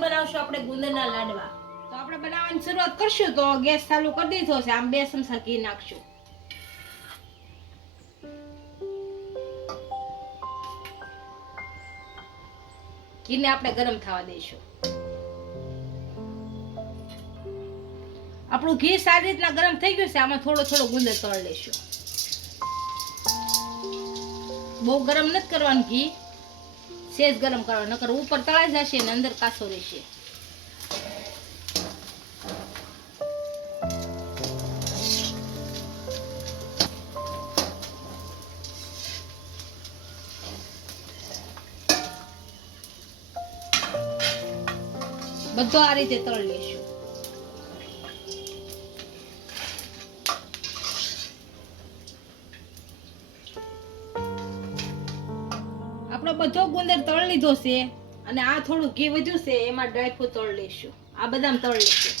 બનાવશું આપણે ગુંદરના લાડવા. તો આપણે બનાવવાની શરૂઆત કરશું તો ગેસ ચાલુ કરી દીધો છે. આમ બે ચમચા નાખશું. ઘીને આપણે ગરમ થવા દઈશું. આપણું ઘી સારી રીતના ગરમ થઈ ગયું છે. આમાં થોડો થોડો ગુંદર તળ લેશું બહુ ગરમ નથી કરવાનું ઘી. સેજ ગરમ કરવાનું નકર ઉપર તળાઈ જશે ને અંદર કાસો રહેશે. બધો આ રીતે તળી લેશું. આપણો બધો ગુંદર તળ લીધો છે અને આ થોડું ઘી વધ્યું છે, એમાં ડ્રાયફ્રૂટ તળ લેશું આ બદામ તળ લેશું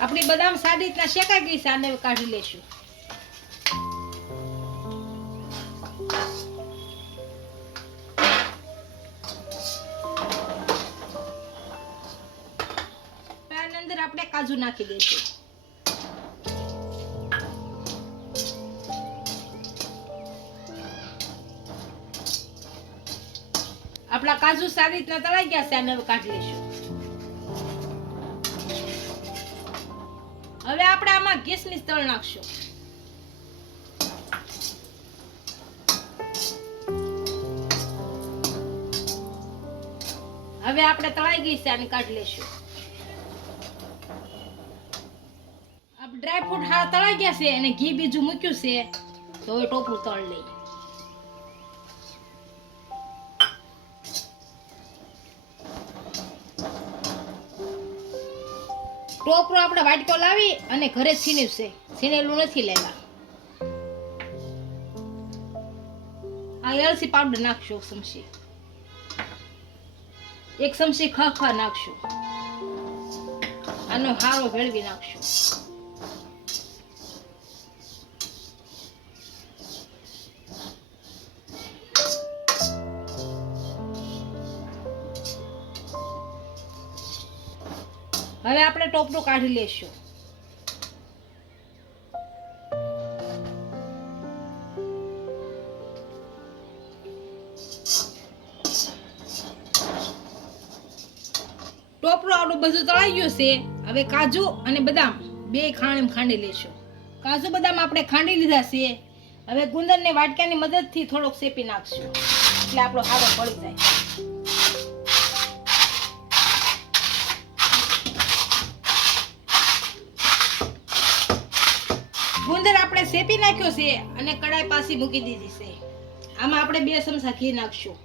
આપણી બદામ સારી રીતના શેકાઈ ગઈ છે, આને કાઢી લેશું અંદર આપણે કાજુ નાખી દઈશું. આપણા કાજુ સારી રીતના તળાઈ ગયા છે આને કાઢી લઈશું હવે આપણે આમાં કિસમિસ તળ નાખશું. હવે આપણે તળાઈ ગઈ છે, આને કાઢી લઈશું આપ ડ્રાય ફ્રૂટ હારા તળાઈ ગયા છે અને ઘી બીજું મૂક્યું છે, તો હવે ટોપરું તળ લઈ ટોપરો આપણે વાટકો લાવી અને ઘરે છીનીવશે છીનેલું નથી લેવા આ એલસી પાવડર નાખશું ચમચી. એક ચમચી ખા ખા નાખશું. આનો હારો ભેળવી નાખશું. હવે આપણે ટોપરું કાઢી લેશું. ટોપરું આપણું બધું તળાઈ ગયું છે. હવે કાજુ અને બદામ બે ખાંડ ખાંડી લેશું. કાજુ બદામ આપણે ખાંડી લીધા છે. હવે ગુંદરને વાટકાની મદદથી થોડોક શેપી નાખશું. એટલે આપણો હારો પડી જાય ગુંદર આપણે શેપી નાખ્યો છે અને કડાઈ પાછી મૂકી દીધી છે. આમાં આપણે બે ચમચા ઘી નાખશું.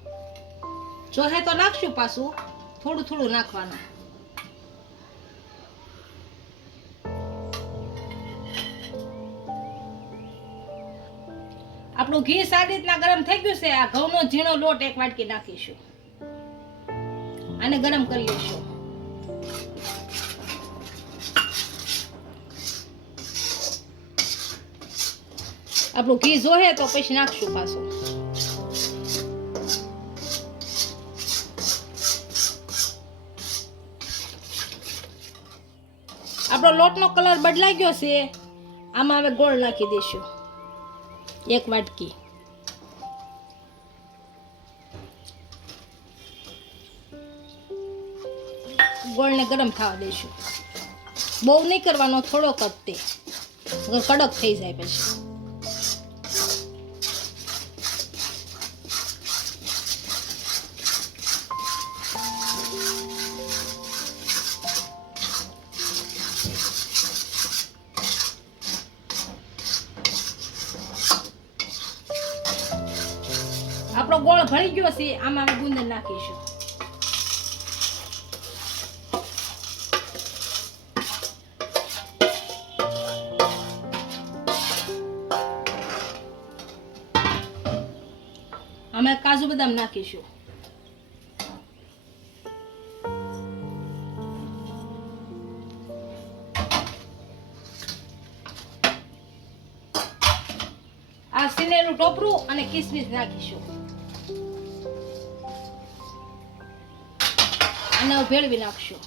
જોહે તો નાખશું પાછું, થોડું થોડું નાખવાનું. આપણું ઘી સારી રીતના ગરમ થઈ ગયું છે, આ ઘઉંનો ઝીણો લોટ એક વાટકી નાખીશું. અને ગરમ કરી લઈશું. આપણું ઘી જોહે તો પછી નાખશું પાછું. આપણો લોટનો કલર બદલાઈ ગયો છે. આમાં હવે ગોળ નાખી દઈશું. એક વાટકી. ગોળને ગરમ થવા દઈશું. બહુ નહીં કરવાનો થોડો જ તે. કડક થઈ જાય પછી. આપણો ગોળ ભળી ગયો છે, આમાં અમે ગુંદર નાખીશું. અમે કાજુ બદામ નાખીશું. આ સિનેરું ટોપરું અને કિસમિસ નાખીશું. અને ભેળવી નાખશું.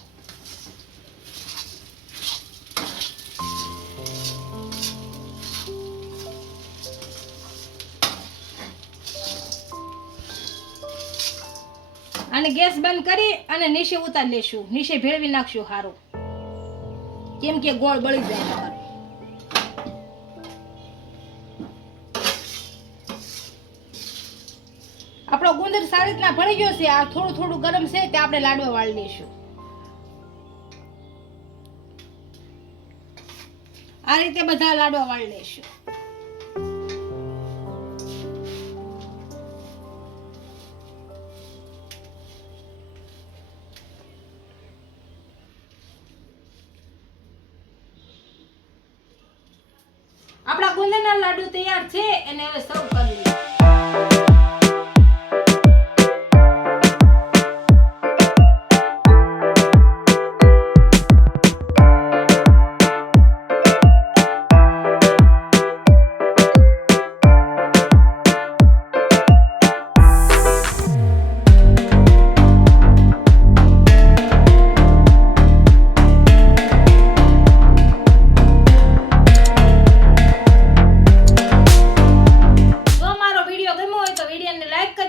અને ગેસ બંધ કરી અને નીચે ઉતારી લેશું. નીચે ભેળવી નાખશું સારું કેમ કે ગોળ બળી જાય. આપણો ગુંદર સારી રીતના ભળી ગયો છે, આ થોડું થોડું ગરમ છે, તે આપણે લાડવા વાળી લઈશું. આ રીતે બધા લાડવા વાળી લઈશું. આપણા ગુંદરના લાડુ તૈયાર છે, એને હવે સર્વ કરી લઈએ.